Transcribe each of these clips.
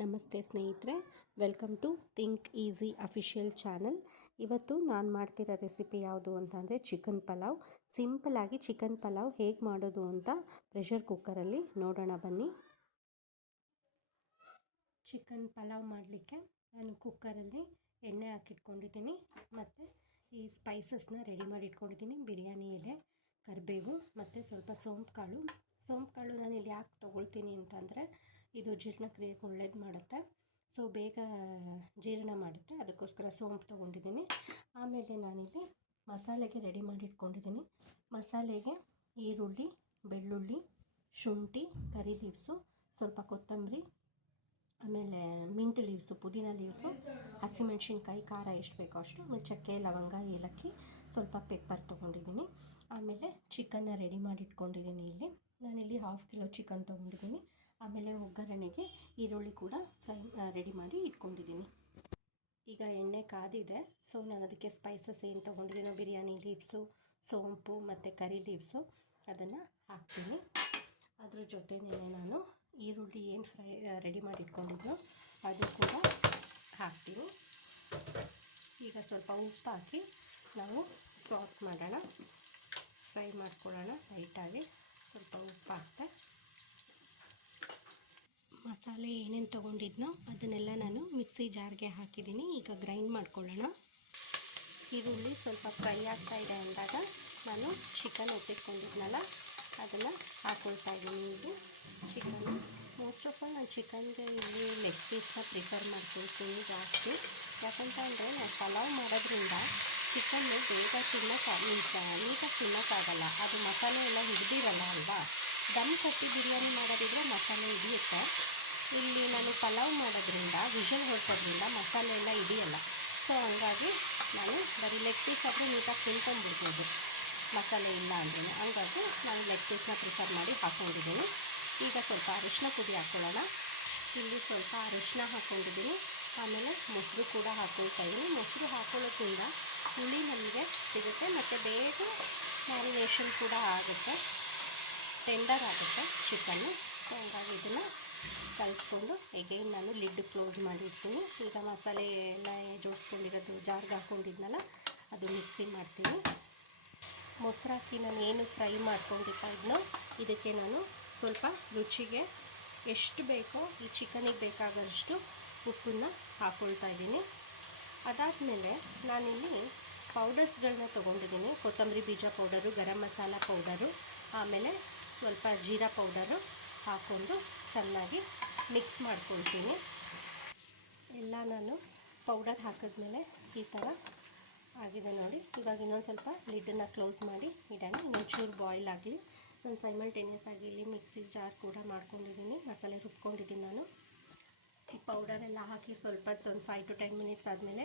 ನಮಸ್ತೆ ಸ್ನೇಹಿತರೆ, welcome to think easy official channel. ಇವತ್ತು ನಾನು ಮಾಡ್ತಿರೋ ರೆಸಿಪಿ ಯಾವುದು ಅಂತಂದರೆ ಚಿಕನ್ ಪಲಾವ್. ಸಿಂಪಲ್ಲಾಗಿ ಚಿಕನ್ ಪಲಾವ್ ಹೇಗೆ ಮಾಡೋದು ಅಂತ ಪ್ರೆಷರ್ ಕುಕ್ಕರಲ್ಲಿ ನೋಡೋಣ ಬನ್ನಿ. ಚಿಕನ್ ಪಲಾವ್ ಮಾಡಲಿಕ್ಕೆ ನಾನು ಕುಕ್ಕರಲ್ಲಿ ಎಣ್ಣೆ ಹಾಕಿಟ್ಕೊಂಡಿದ್ದೀನಿ ಮತ್ತು ಈ ಸ್ಪೈಸಸ್ನ ರೆಡಿ ಮಾಡಿ ಇಟ್ಕೊಂಡಿದ್ದೀನಿ. ಬಿರಿಯಾನಿ ಎಲೆ, ಕರಿಬೇವು ಮತ್ತು ಸ್ವಲ್ಪ ಸೋಂಪು ಕಾಳು ನಾನಿಲ್ಲಿ ಯಾಕೆ ತೊಗೊಳ್ತೀನಿ ಅಂತಂದರೆ ಇದು ಜೀರ್ಣಕ್ರಿಯೆಗೆ ಒಳ್ಳೇದು ಮಾಡುತ್ತೆ, ಸೊ ಬೇಗ ಜೀರ್ಣ ಮಾಡುತ್ತೆ, ಅದಕ್ಕೋಸ್ಕರ ಸೋಂಪು ತೊಗೊಂಡಿದ್ದೀನಿ. ಆಮೇಲೆ ನಾನಿಲ್ಲಿ ಮಸಾಲೆಗೆ ರೆಡಿ ಮಾಡಿ ಇಟ್ಕೊಂಡಿದ್ದೀನಿ. ಮಸಾಲೆಗೆ ಈರುಳ್ಳಿ, ಬೆಳ್ಳುಳ್ಳಿ, ಶುಂಠಿ, ಕರಿ ಲೀವ್ಸು, ಸ್ವಲ್ಪ ಕೊತ್ತಂಬರಿ, ಆಮೇಲೆ ಮಿಂಟ್ ಲೀವ್ಸು, ಪುದೀನ ಲೀವ್ಸು, ಹಸಿಮೆಣ್ಸಿನ್ಕಾಯಿ, ಖಾರ ಎಷ್ಟು ಬೇಕೋ ಅಷ್ಟು, ಆಮೇಲೆ ಚಕ್ಕೆ, ಲವಂಗ, ಏಲಕ್ಕಿ, ಸ್ವಲ್ಪ ಪೆಪ್ಪರ್ ತೊಗೊಂಡಿದ್ದೀನಿ. ಆಮೇಲೆ ಚಿಕನ್ನ ರೆಡಿ ಮಾಡಿ ಇಟ್ಕೊಂಡಿದ್ದೀನಿ. ನಾನಿಲ್ಲಿ 1/2 ಕಿಲೋ ಚಿಕನ್ ತೊಗೊಂಡಿದ್ದೀನಿ. ಆಮೇಲೆ ಒಗ್ಗರಣೆಗೆ ಈರುಳ್ಳಿ ಕೂಡ ರೆಡಿ ಮಾಡಿ ಇಟ್ಕೊಂಡಿದ್ದೀನಿ. ಈಗ ಎಣ್ಣೆ ಕಾದಿದೆ, ಸೊ ನಾನು ಅದಕ್ಕೆ ಸ್ಪೈಸಸ್ ಏನು ತೊಗೊಂಡಿದ್ದೀನೋ ಬಿರಿಯಾನಿ ಲೀವ್ಸು, ಸೋಂಪು ಮತ್ತು ಕರಿ ಲೀವ್ಸು ಅದನ್ನು ಹಾಕ್ತೀನಿ. ಅದ್ರ ಜೊತೆನೇ ನಾನು ಈರುಳ್ಳಿ ಏನು ರೆಡಿ ಮಾಡಿ ಇಟ್ಕೊಂಡಿದ್ದೋ ಅದು ಕೂಡ ಹಾಕ್ತೀನಿ. ಈಗ ಸ್ವಲ್ಪ ಉಪ್ಪು ಹಾಕಿ ನಾವು ಸಾಟ್ ಮಾಡೋಣ, ಫ್ರೈ ಮಾಡ್ಕೊಳ್ಳೋಣ ಲೈಟಾಗಿ. ಸ್ವಲ್ಪ ಉಪ್ಪು ಹಾಕ್ತೆ. ಮಸಾಲೆ ಏನೇನು ತೊಗೊಂಡಿದ್ನೋ ಅದನ್ನೆಲ್ಲ ನಾನು ಮಿಕ್ಸಿ ಜಾರ್ಗೆ ಹಾಕಿದ್ದೀನಿ. ಈಗ ಗ್ರೈಂಡ್ ಮಾಡ್ಕೊಳ್ಳೋಣ. ಈರುಳ್ಳಿ ಸ್ವಲ್ಪ ಫ್ರೈ ಆಗ್ತಾ ಇದೆ ಅಂದಾಗ ನಾನು ಚಿಕನ್ ಎತ್ತಿಟ್ಕೊಂಡಿದ್ನಲ್ಲ ಅದನ್ನು ಹಾಕ್ಕೊಳ್ತಾ ಇದ್ದೀನಿ. ಇದು ಚಿಕನ್ನು ಮೋಸ್ಟ್ ಆಫ್ ಆಲ್ ನಾನು ಚಿಕನ್ಗೆ ಇಲ್ಲಿ ಲೆಗ್ ಪೀಸ್ನ ಪ್ರಿಫರ್ ಮಾಡ್ಕೊಳ್ತೀನಿ ಜಾಸ್ತಿ. ಯಾಕಂತಂದರೆ ನಾವು ಪಲಾವ್ ಮಾಡೋದ್ರಿಂದ ಚಿಕನ್ನು ಬೇಗ ನೀಟಾಗಿ ತಿನ್ನೋಕ್ಕಾಗಲ್ಲ, ಅದು ಮಸಾಲೆ ಎಲ್ಲ ಹಿಡಿದಿರಲ್ಲ ಅಲ್ವಾ. ದಮ್ ಕೊಟ್ಟು ಬಿರಿಯಾನಿ ಮಾಡೋದಿದ್ರೆ ಮಸಾಲೆ ಹಿಡಿಯುತ್ತೆ. ಇಲ್ಲಿ ನಾನು ಪಲಾವ್ ಮಾಡೋದ್ರಿಂದ ವಿಷಲ್ ಹೊರಟೋದ್ರಿಂದ ಮಸಾಲೆ ಎಲ್ಲ ಹಿಡಿಯಲ್ಲ. ಸೊ ಹಂಗಾಗಿ ನಾನು ಬರೀ ಲೆಗ್ ಪೀಸ್ ಆದರೆ ನೀಟಾಗಿ ತಿನ್ಕೊಂಡ್ಬಿಡ್ಬೋದು ಮಸಾಲೆ ಇಲ್ಲ ಅಂದ್ರೆ. ಹಂಗಾಗಿ ನಾನು ಲೆಗ್ ಪೀಸ್ನ ಪ್ರಿಫರ್ ಮಾಡಿ ಹಾಕ್ಕೊಂಡಿದ್ದೀನಿ. ಈಗ ಸ್ವಲ್ಪ ಅರಿಶಿನ ಪುಡಿ ಹಾಕ್ಕೊಳ್ಳೋಣ. ಇಲ್ಲಿ ಸ್ವಲ್ಪ ಅರಿಶಿನ ಹಾಕ್ಕೊಂಡಿದ್ದೀನಿ. ಆಮೇಲೆ ಮೊಸರು ಕೂಡ ಹಾಕ್ಕೊಳ್ತಾ ಇದ್ದೀನಿ. ಮೊಸರು ಹಾಕೊಳ್ಳೋದ್ರಿಂದ ಹುಳಿ ನಮಗೆ ಸಿಗುತ್ತೆ ಮತ್ತು ಬೇಗ ಮ್ಯಾರಿನೇಷನ್ ಕೂಡ ಆಗುತ್ತೆ, ಟೆಂಡರ್ ಆಗುತ್ತೆ ಚಿಕನ್ನು. ಸೊ ಹಂಗಾಗಿ ಇದನ್ನು ಕಲಿಸ್ಕೊಂಡು ಎಗೈನ್ ನಾನು ಲಿಡ್ ಕ್ಲೋಸ್ ಮಾಡಿರ್ತೀನಿ. ಈಗ ಮಸಾಲೆ ಎಲ್ಲ ಜೋಡಿಸ್ಕೊಂಡಿರೋದು ಜಾರ್ಗೆ ಹಾಕ್ಕೊಂಡಿದ್ನಲ್ಲ ಅದು ಮಿಕ್ಸಿ ಮಾಡ್ತೀನಿ. ಮೊಸರು ಹಾಕಿ ನಾನು ಏನು ಫ್ರೈ ಮಾಡ್ಕೊಂಡಿರ್ತಾ ಇದ್ನೋ ಇದಕ್ಕೆ ನಾನು ಸ್ವಲ್ಪ ರುಚಿಗೆ ಎಷ್ಟು ಬೇಕೋ ಈ ಚಿಕನಿಗೆ ಬೇಕಾಗೋಷ್ಟು ಉಪ್ಪನ್ನು ಹಾಕ್ಕೊಳ್ತಾ ಇದ್ದೀನಿ. ಅದಾದಮೇಲೆ ನಾನಿಲ್ಲಿ ಪೌಡರ್ಸ್ಗಳನ್ನ ತೊಗೊಂಡಿದ್ದೀನಿ. ಕೊತ್ತಂಬರಿ ಬೀಜ ಪೌಡರು, ಗರಂ ಮಸಾಲ ಪೌಡರು, ಆಮೇಲೆ ಸ್ವಲ್ಪ ಜೀರಾ ಪೌಡರು ಹಾಕ್ಕೊಂಡು ಚೆನ್ನಾಗಿ ಮಿಕ್ಸ್ ಮಾಡ್ಕೊಳ್ತೀನಿ. ಎಲ್ಲ ನಾನು ಪೌಡರ್ ಹಾಕಿದ್ಮೇಲೆ ಈ ಥರ ಆಗಿದೆ ನೋಡಿ. ಇವಾಗ ಇನ್ನೊಂದು ಸ್ವಲ್ಪ ಲಿಡ್ಡನ್ನು ಕ್ಲೋಸ್ ಮಾಡಿ ಇಡೋಣ. ಇನ್ನೊಂಚೂರು ಬಾಯ್ಲ್ ಆಗಲಿ. ನಾನು ಸೈಮಲ್ಟೇನಿಯಸ್ ಆಗಿ ಇಲ್ಲಿ ಮಿಕ್ಸಿ ಜಾರ್ ಕೂಡ ಮಾಡ್ಕೊಂಡಿದ್ದೀನಿ, ಮಸಾಲೆ ರುಬ್ಕೊಂಡಿದ್ದೀನಿ ನಾನು. ಈ ಪೌಡರೆಲ್ಲ ಹಾಕಿ ಸ್ವಲ್ಪ ಒಂದು 5 to 10 ಮಿನಿಟ್ಸ್ ಆದಮೇಲೆ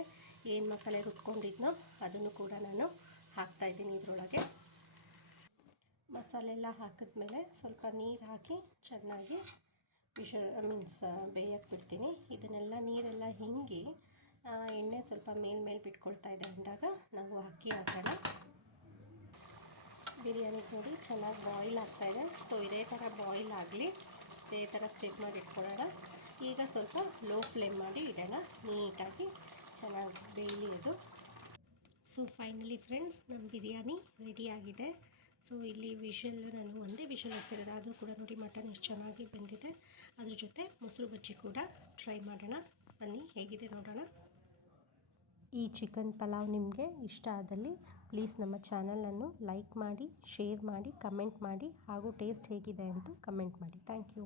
ಏನು ಮಸಾಲೆ ರುಬ್ಕೊಂಡಿದ್ನೋ ಅದನ್ನು ಕೂಡ ನಾನು ಹಾಕ್ತಾಯಿದ್ದೀನಿ ಇದರೊಳಗೆ. ಮಸಾಲೆ ಎಲ್ಲ ಹಾಕಿದ್ಮೇಲೆ ಸ್ವಲ್ಪ ನೀರು ಹಾಕಿ ಚೆನ್ನಾಗಿ ಬೇಯಕ್ಕೆ ಬಿಡ್ತೀನಿ. ಇದನ್ನೆಲ್ಲ ನೀರೆಲ್ಲ ಹಿಂಗಿ ಎಣ್ಣೆ ಸ್ವಲ್ಪ ಮೇಲೆ ಬಿಟ್ಕೊಳ್ತಾ ಇದೆ ಅಂದಾಗ ನಾವು ಅಕ್ಕಿ ಹಾಕೋಣ. ಬಿರಿಯಾನಿಗೆ ನೋಡಿ ಚೆನ್ನಾಗಿ ಬಾಯ್ಲ್ ಆಗ್ತಾಯಿದೆ. ಸೊ ಇದೇ ಥರ ಬಾಯ್ಲ್ ಆಗಲಿ, ಇದೇ ಥರ ಸ್ಟಿಕ್ ಮಾಡಿ ಇಟ್ಕೊಳ್ಳೋಣ. ಈಗ ಸ್ವಲ್ಪ ಲೋ ಫ್ಲೇಮ್ ಮಾಡಿ ಇಡೋಣ, ನೀಟಾಗಿ ಚೆನ್ನಾಗಿ ಬೇಯಲಿ ಅದು. ಸೊ ಫೈನಲಿ ಫ್ರೆಂಡ್ಸ್, ನಮ್ಮ ಬಿರಿಯಾನಿ ರೆಡಿಯಾಗಿದೆ. ಸೊ ಇಲ್ಲಿ ನಾನು ಒಂದೇ ವಿಷಲ್ ಹೊಡ್ಸಿರೋದು, ಆದರೂ ಕೂಡ ನೋಡಿ ಮಟನ್ ಎಷ್ಟು ಚೆನ್ನಾಗಿ ಬೆಂದಿದೆ. ಅದ್ರ ಜೊತೆ ಮೊಸರು ಬಜ್ಜಿ ಕೂಡ ಟ್ರೈ ಮಾಡೋಣ ಬನ್ನಿ, ಹೇಗಿದೆ ನೋಡೋಣ. ಈ ಚಿಕನ್ ಪಲಾವ್ ನಿಮಗೆ ಇಷ್ಟ ಆದಲ್ಲಿ ಪ್ಲೀಸ್ ನಮ್ಮ ಚಾನಲನ್ನು ಲೈಕ್ ಮಾಡಿ, ಶೇರ್ ಮಾಡಿ, ಕಮೆಂಟ್ ಮಾಡಿ, ಹಾಗೂ ಟೇಸ್ಟ್ ಹೇಗಿದೆ ಅಂತ ಕಮೆಂಟ್ ಮಾಡಿ. Thank you.